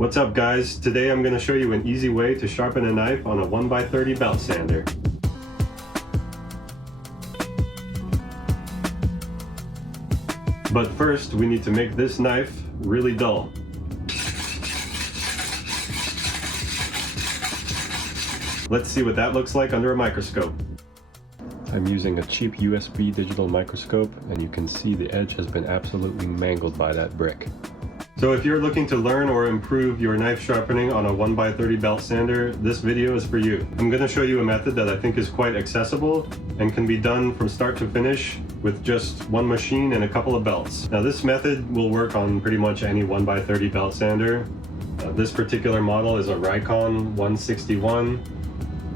What's up guys? Today I'm going to show you an easy way to sharpen a knife on a 1x30 belt sander. But first we need to make this knife really dull. Let's see what that looks like under a microscope. I'm using a cheap USB digital microscope and you can see the edge has been absolutely mangled by that brick. So if you're looking to learn or improve your knife sharpening on a 1x30 belt sander, this video is for you. I'm going to show you a method that I think is quite accessible and can be done from start to finish with just one machine and a couple of belts. Now this method will work on pretty much any 1x30 belt sander. This particular model is a Rikon 161.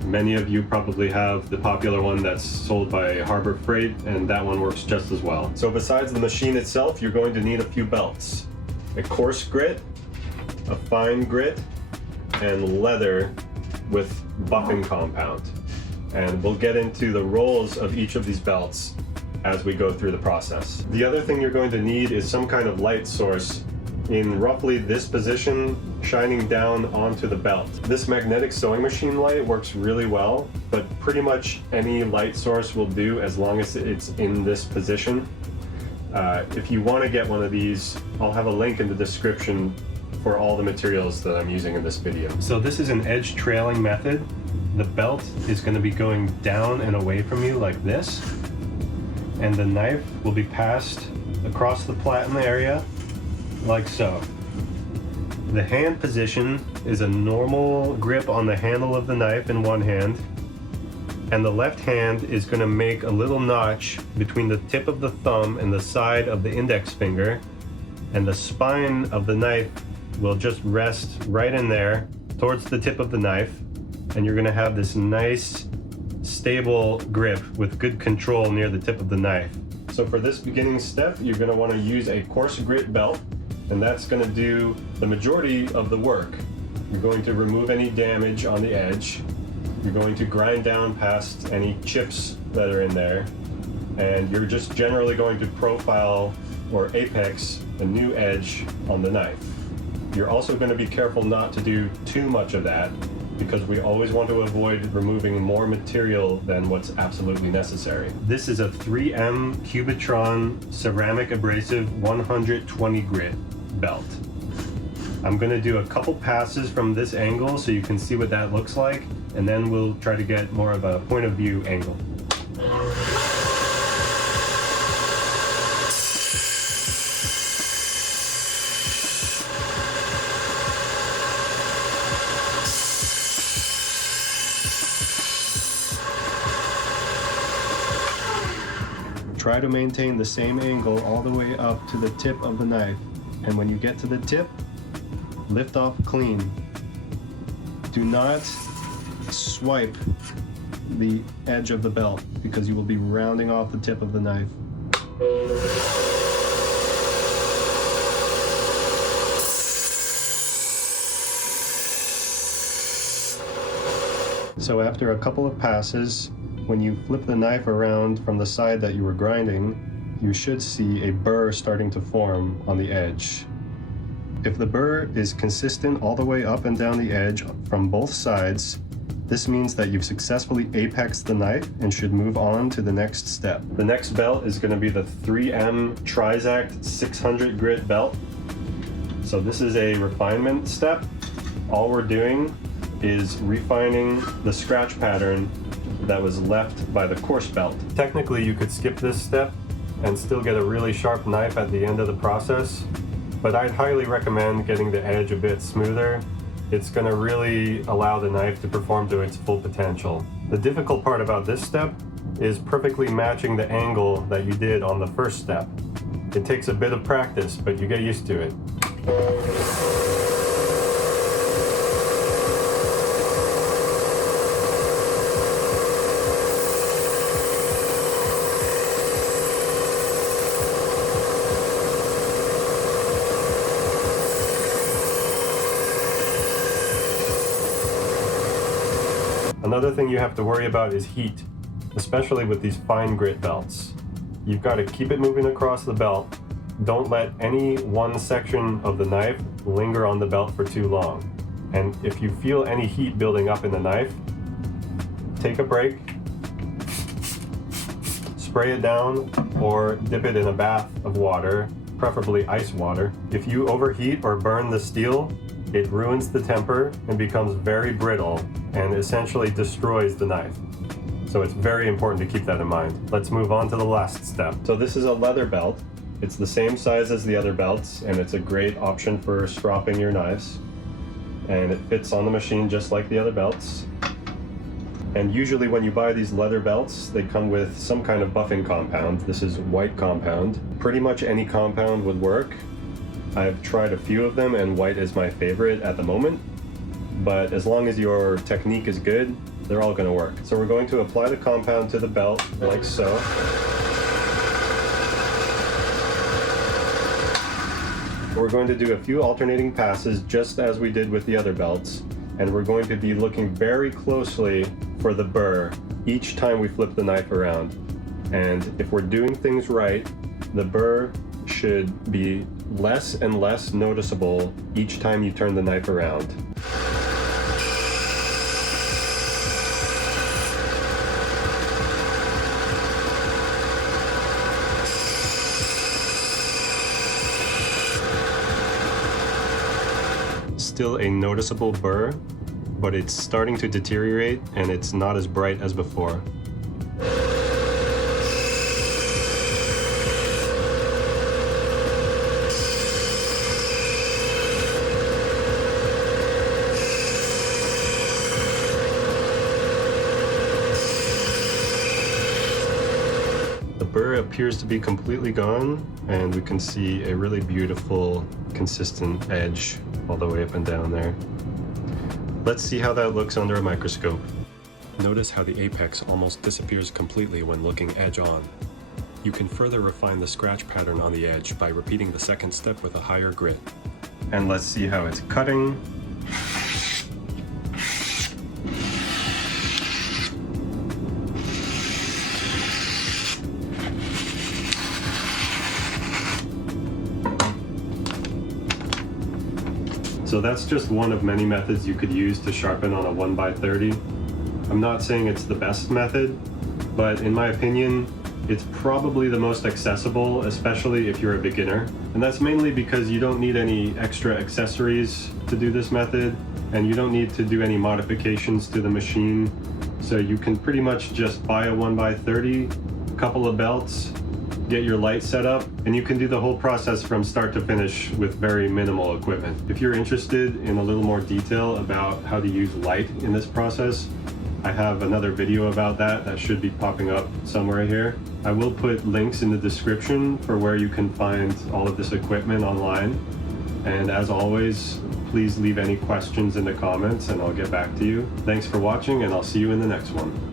Many of you probably have the popular one that's sold by Harbor Freight, and that one works just as well. So besides the machine itself, you're going to need a few belts. A coarse grit, a fine grit, and leather with buffing compound. And we'll get into the roles of each of these belts as we go through the process. The other thing you're going to need is some kind of light source in roughly this position, shining down onto the belt. This magnetic sewing machine light works really well, but pretty much any light source will do as long as it's in this position. If you want to get one of these, I'll have a link in the description for all the materials that I'm using in this video. So this is an edge trailing method. The belt is going to be going down and away from you like this, and the knife will be passed across the platen area like so. The hand position is a normal grip on the handle of the knife in one hand, and the left hand is going to make a little notch between the tip of the thumb and the side of the index finger, and the spine of the knife will just rest right in there towards the tip of the knife, and you're going to have this nice stable grip with good control near the tip of the knife. So for this beginning step, you're going to want to use a coarse grit belt, and that's going to do the majority of the work. You're going to remove any damage on the edge. You're going to grind down past any chips that are in there, and you're just generally going to profile or apex a new edge on the knife. You're also going to be careful not to do too much of that, because we always want to avoid removing more material than what's absolutely necessary. This is a 3M Cubitron ceramic abrasive 120 grit belt. I'm going to do a couple passes from this angle so you can see what that looks like, and then we'll try to get more of a point of view angle. Try to maintain the same angle all the way up to the tip of the knife, and when you get to the tip, lift off clean. Do not swipe the edge of the belt, because you will be rounding off the tip of the knife. So after a couple of passes, when you flip the knife around from the side that you were grinding, you should see a burr starting to form on the edge. If the burr is consistent all the way up and down the edge from both sides, this means that you've successfully apexed the knife and should move on to the next step. The next belt is going to be the 3M Trizact 600 grit belt. So this is a refinement step. All we're doing is refining the scratch pattern that was left by the coarse belt. Technically, you could skip this step and still get a really sharp knife at the end of the process, but I'd highly recommend getting the edge a bit smoother. It's going to really allow the knife to perform to its full potential. The difficult part about this step is perfectly matching the angle that you did on the first step. It takes a bit of practice, but you get used to it. Another thing you have to worry about is heat, especially with these fine grit belts. You've got to keep it moving across the belt, Don't let any one section of the knife linger on the belt for too long. And if you feel any heat building up in the knife, take a break, spray it down, or dip it in a bath of water, preferably ice water. If you overheat or burn the steel, it ruins the temper and becomes very brittle and essentially destroys the knife. So it's very important to keep that in mind. Let's move on to the last step. So this is a leather belt. It's the same size as the other belts, and it's a great option for stropping your knives. And it fits on the machine just like the other belts. And usually when you buy these leather belts, they come with some kind of buffing compound. This is white compound. Pretty much any compound would work. I've tried a few of them, and white is my favorite at the moment. But as long as your technique is good, they're all going to work. So we're going to apply the compound to the belt like so. We're going to do a few alternating passes just as we did with the other belts, and we're going to be looking very closely for the burr each time we flip the knife around. And if we're doing things right, the burr should be less and less noticeable each time you turn the knife around. Still a noticeable burr, but it's starting to deteriorate and it's not as bright as before. The burr appears to be completely gone, and we can see a really beautiful, consistent edge all the way up and down there. Let's see how that looks under a microscope. Notice how the apex almost disappears completely when looking edge on. You can further refine the scratch pattern on the edge by repeating the second step with a higher grit. And let's see how it's cutting. So that's just one of many methods you could use to sharpen on a 1x30. I'm not saying it's the best method, but in my opinion, it's probably the most accessible, especially if you're a beginner. And that's mainly because you don't need any extra accessories to do this method, and you don't need to do any modifications to the machine. So you can pretty much just buy a 1x30, a couple of belts, get your light set up, and you can do the whole process from start to finish with very minimal equipment. If you're interested in a little more detail about how to use light in this process, I have another video about that should be popping up somewhere here. I will put links in the description for where you can find all of this equipment online. And as always, please leave any questions in the comments and I'll get back to you. Thanks for watching, and I'll see you in the next one.